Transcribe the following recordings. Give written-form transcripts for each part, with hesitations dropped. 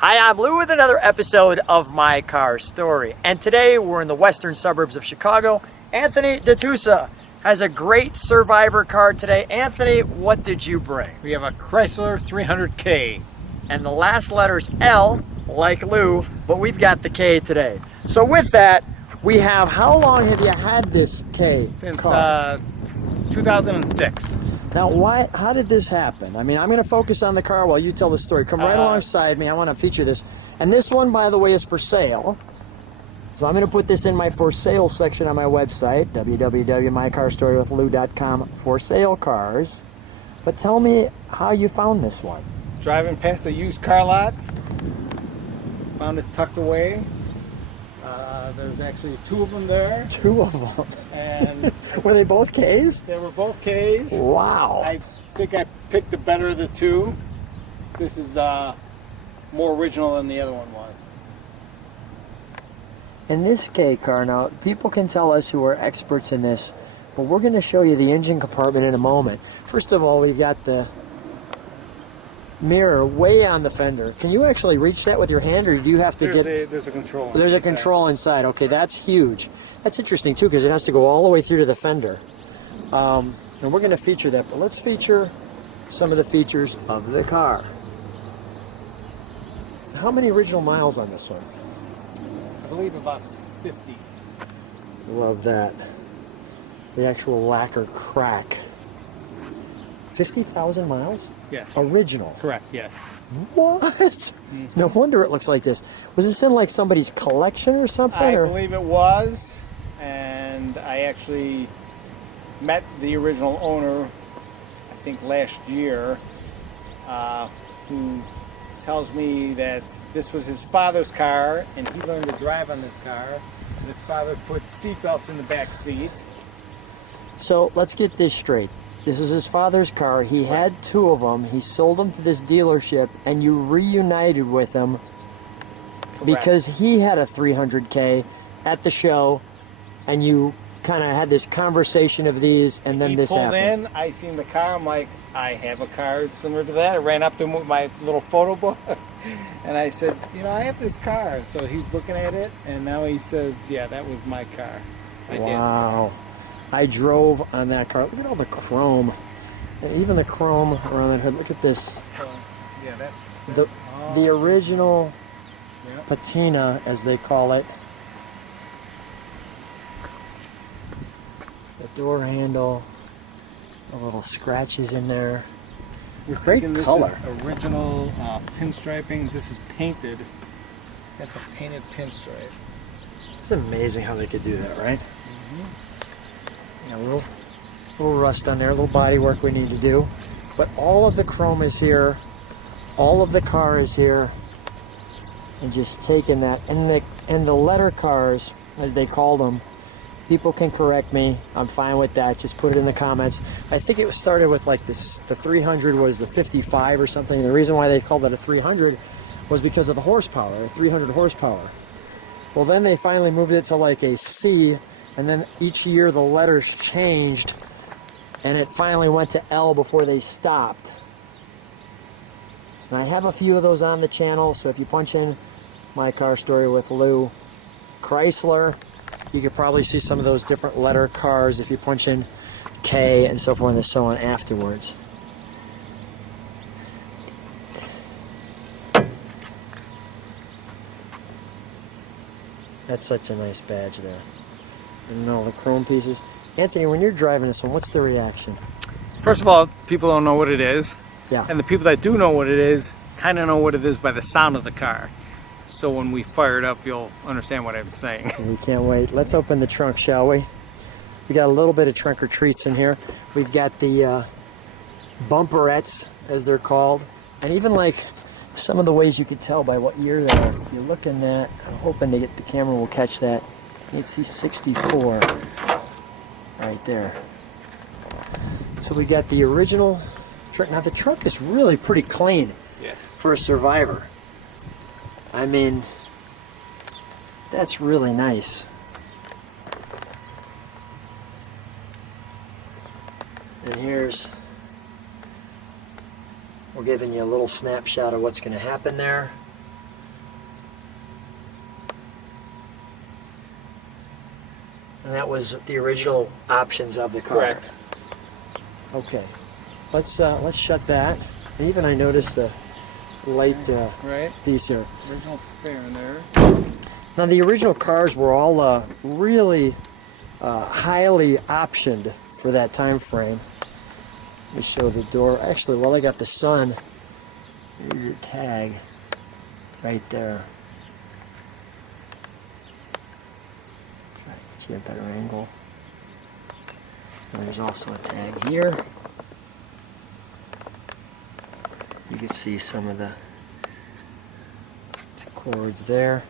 Hi, I'm Lou with another episode of My Car Story. And today we're in the western suburbs of Chicago. Anthony Di Tusa has a great Survivor car today. Anthony, what did you bring? We have a Chrysler 300K. And the last letter's L, like Lou, but we've got the K today. So with that, we have, how long have you had this K Since car? 2006. Now, how did this happen? I mean, I'm going to focus on the car while you tell the story. Come right alongside me. I want to feature this. And this one, by the way, is for sale. So I'm going to put this in my for sale section on my website, www.mycarstorywithlou.com, for sale cars. But tell me how you found this one. Driving past a used car lot, found it tucked away. There's actually two of them there. Two of them. And were they both Ks? They were both Ks. Wow. I think I picked the better of the two. This is more original than the other one was. In this K car, now, people can tell us who are experts in this, but we're going to show you the engine compartment in a moment. First of all, we've got the mirror way on the fender. Can you actually reach that with your hand, or do you have to There's a control. There's a control inside. Okay, that's huge. That's interesting too, because it has to go all the way through to the fender. And we're going to feature that, but let's feature some of the features of the car. How many original miles on this one? I believe about 50. Love that. The actual lacquer crack. 50,000 miles? Yes. Original. Correct, yes. What? Mm-hmm. No wonder it looks like this. Was this in like somebody's collection or something? I believe it was, and I actually met the original owner, I think last year, who tells me that this was his father's car, and he learned to drive on this car. And his father put seatbelts in the back seat. So let's get this straight. This is his father's car. He had two of them. He sold them to this dealership, and you reunited with him. Correct. Because he had a 300K at the show, and you kind of had this conversation of these, and then this happened. He pulled in. I seen the car. I'm like, I have a car similar to that. I ran up to him with my little photo book, and I said, you know, I have this car. So he's looking at it, and now he says, yeah, that was my car. My dad's car. I drove on that car. Look at all the chrome. And even the chrome around that hood. Look at this. So, yeah, that's the original patina, as they call it. The door handle. The little scratches in there. Great color. This is original pinstriping. This is painted. That's a painted pinstripe. It's amazing how they could do that, right? Mm-hmm. A little rust on there, a little body work we need to do, but all of the chrome is here, all of the car is here, and just taking that. And the letter cars, as they called them, people can correct me. I'm fine with that. Just put it in the comments. I think it was started with like this. The 300 was the 55 or something. The reason why they called it a 300 was because of the horsepower, 300 horsepower. Well, then they finally moved it to like a C. And then each year the letters changed, and it finally went to L before they stopped. And I have a few of those on the channel, so if you punch in My Car Story with Lou Chrysler, you could probably see some of those different letter cars if you punch in K and so forth and so on afterwards. That's such a nice badge there. And all the chrome pieces. Anthony, when you're driving this one, what's the reaction? First of all, people don't know what it is. Yeah. And the people that do know what it is kind of know what it is by the sound of the car. So when we fire it up, you'll understand what I'm saying. We can't wait. Let's open the trunk, shall we? We got a little bit of trunk or treats in here. We've got the bumperettes, as they're called. And even like some of the ways you could tell by what year they are. If you look in that, I'm hoping to get the camera will catch that. You can see 64 right there. So we got the original trunk. Now the trunk is really pretty clean. Yes. For a Survivor. I mean, that's really nice. And here's, we're giving you a little snapshot of what's going to happen there. And that was the original options of the car. Correct. Okay. Let's shut that. And even I noticed the light Right. piece here. Original spare in there. Now the original cars were all really highly optioned for that time frame. Let me show the door. Actually, while I got the sun, here's your tag right there. Try to get you a better angle. And there's also a tag here. You can see some of the cords there.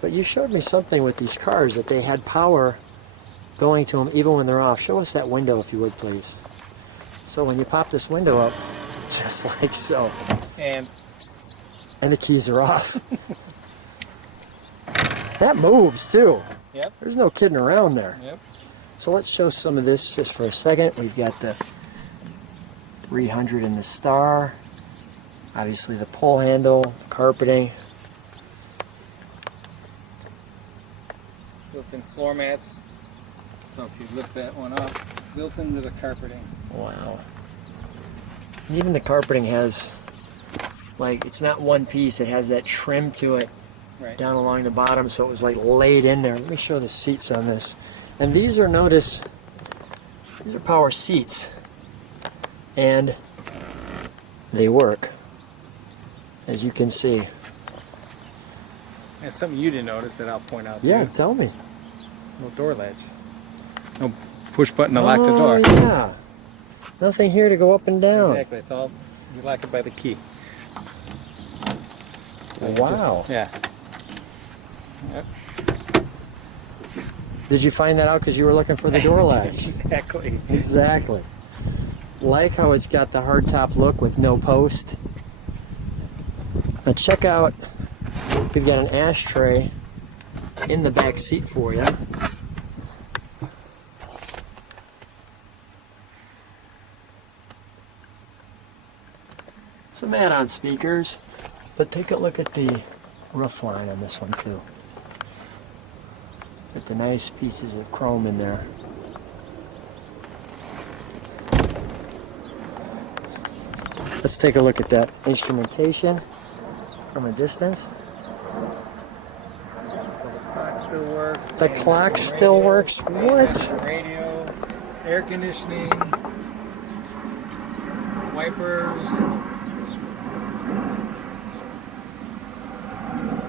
But you showed me something with these cars, that they had power going to them even when they're off. Show us that window if you would, please. So when you pop this window up, just like so. And the keys are off. That moves too. Yep. There's no kidding around there. Yep. So let's show some of this just for a second. We've got the 300 in the star. Obviously the pull handle, the carpeting. Built-in floor mats. So if you lift that one up, built into the carpeting. Wow. And even the carpeting has, like, it's not one piece, it has that trim to it Right. down along the bottom, so it was like laid in there. Let me show the seats on this. And these are, notice, these are power seats. And they work, as you can see. And something you didn't notice that I'll point out to Yeah, you. tell me. No door ledge. No push button to lock the door. Oh, yeah. Nothing here to go up and down. Exactly. It's all, you lock it by the key. So you Wow. just- yeah. Yep. Did you find that out because you were looking for the door latch? Exactly. Exactly. Like how it's got the hardtop look with no post. Now check out, we've got an ashtray in the back seat for you. Some add-on speakers, but take a look at the roof line on this one too. With the nice pieces of chrome in there. Let's take a look at that instrumentation from a distance. So the clock still works. The clock still works? What? Radio, air conditioning, wipers. And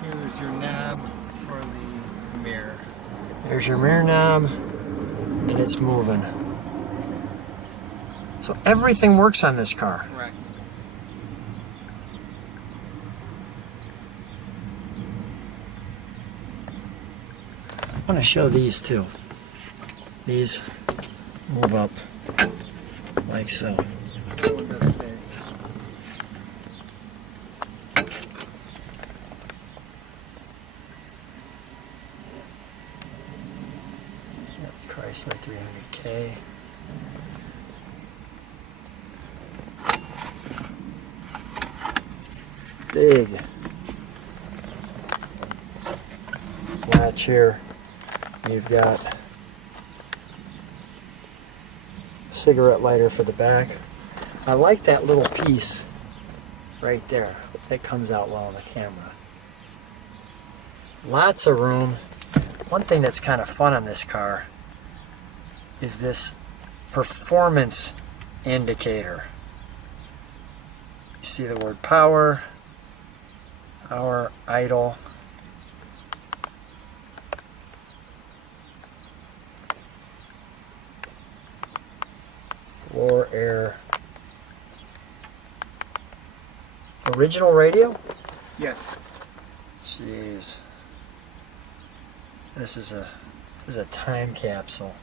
here's your knob for the mirror. There's your mirror knob, and it's moving. So everything works on this car. Correct. I want to show these too. These move up like so. That one does stay. Chrysler 300K. Big latch here. You've got a cigarette lighter for the back. I like that little piece right there. Hope that comes out well on the camera. Lots of room. One thing that's kind of fun on this car is this performance indicator. You see the word power, power, idle. Floor, air. Original radio? Yes. Jeez. This is a time capsule.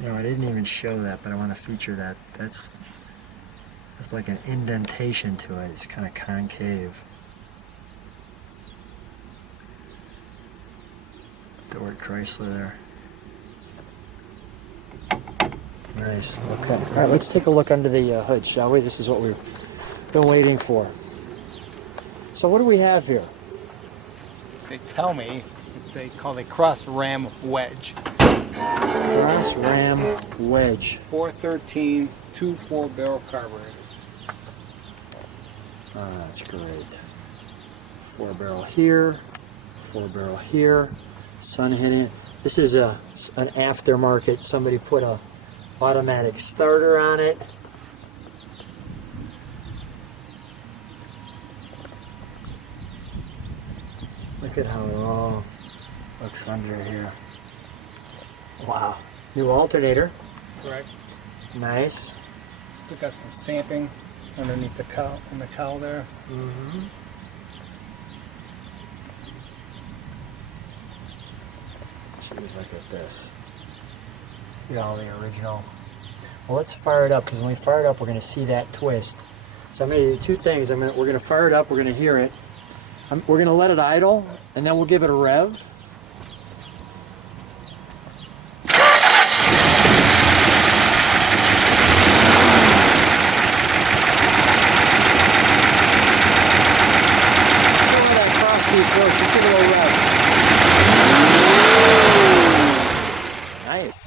No, I didn't even show that, but I want to feature that. That's like an indentation to it. It's kind of concave. The word Chrysler there. Nice. Okay. All right, let's take a look under the hood, shall we? This is what we've been waiting for. So what do we have here? They tell me it's called a cross ram wedge. Cross ram wedge. 413 2 4-barrel carburetors. Oh, that's great. 4-barrel here, 4-barrel here. Sun hitting. This is an aftermarket. Somebody put a automatic starter on it. Look at how it all looks under here. Wow. New alternator. Correct. Nice. Still got some stamping underneath the cowl there. Mm-hmm. Jeez, look at this. Look at all the original. Well, let's fire it up, because when we fire it up, we're going to see that twist. So I'm going to do two things. We're going to fire it up. We're going to hear it. We're going to let it idle, and then we'll give it a rev. Just give it a rev. Nice.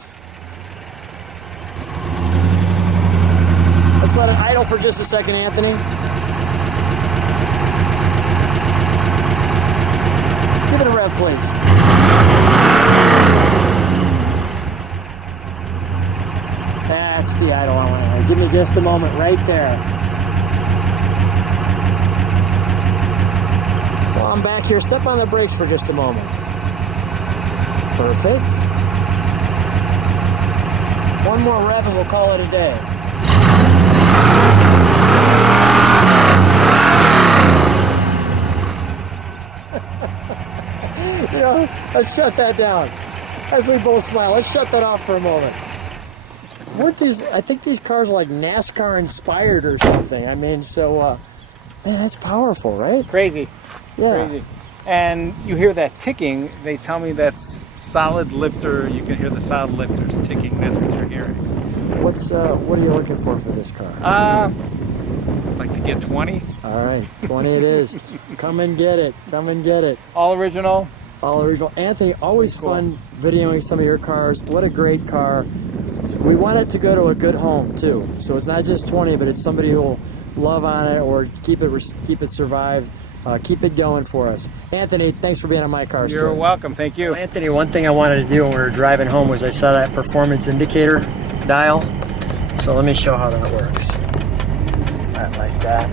Let's let it idle for just a second, Anthony. Give it a rev, please. That's the idle I want to have. Give me just a moment right there. While I'm back here, step on the brakes for just a moment. Perfect. One more rev and we'll call it a day. You know, let's shut that down. As we both smile, let's shut that off for a moment. Weren't these, I think these cars are like NASCAR inspired or something. I mean, so, man, that's powerful, right? Crazy. Yeah. Crazy. And you hear that ticking, they tell me that's solid lifter. You can hear the solid lifters ticking. That's what you're hearing. What are you looking for this car? I'd like to get 20. All right, 20 it is. Come and get it. Come and get it. All original. All original. Anthony, always Cool. fun videoing some of your cars. What a great car. We want it to go to a good home too. So it's not just 20, but it's somebody who will love on it or keep it survive. Keep it going for us. Anthony, thanks for being on my car. You're welcome. Thank you. Well, Anthony, one thing I wanted to do when we were driving home was I saw that performance indicator dial. So let me show how that works. Not like that.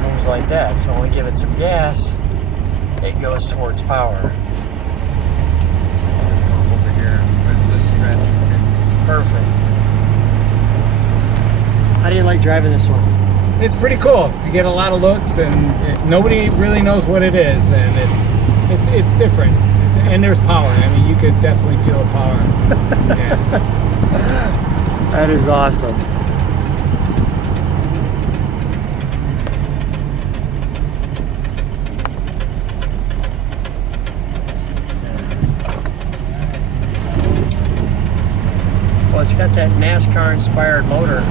Moves like that. So when we give it some gas, it goes towards power. Perfect. How do you like driving this one? It's pretty cool. You get a lot of looks, and nobody really knows what it is, and it's different. And there's power. I mean, you could definitely feel the power. Yeah. That is awesome. Well, it's got that NASCAR-inspired motor.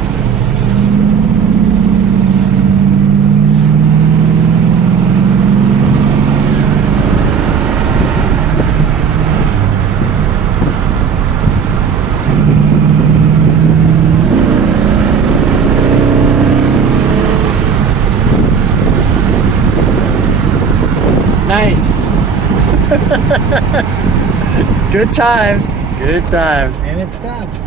Nice. Good times. Good times. And it stops.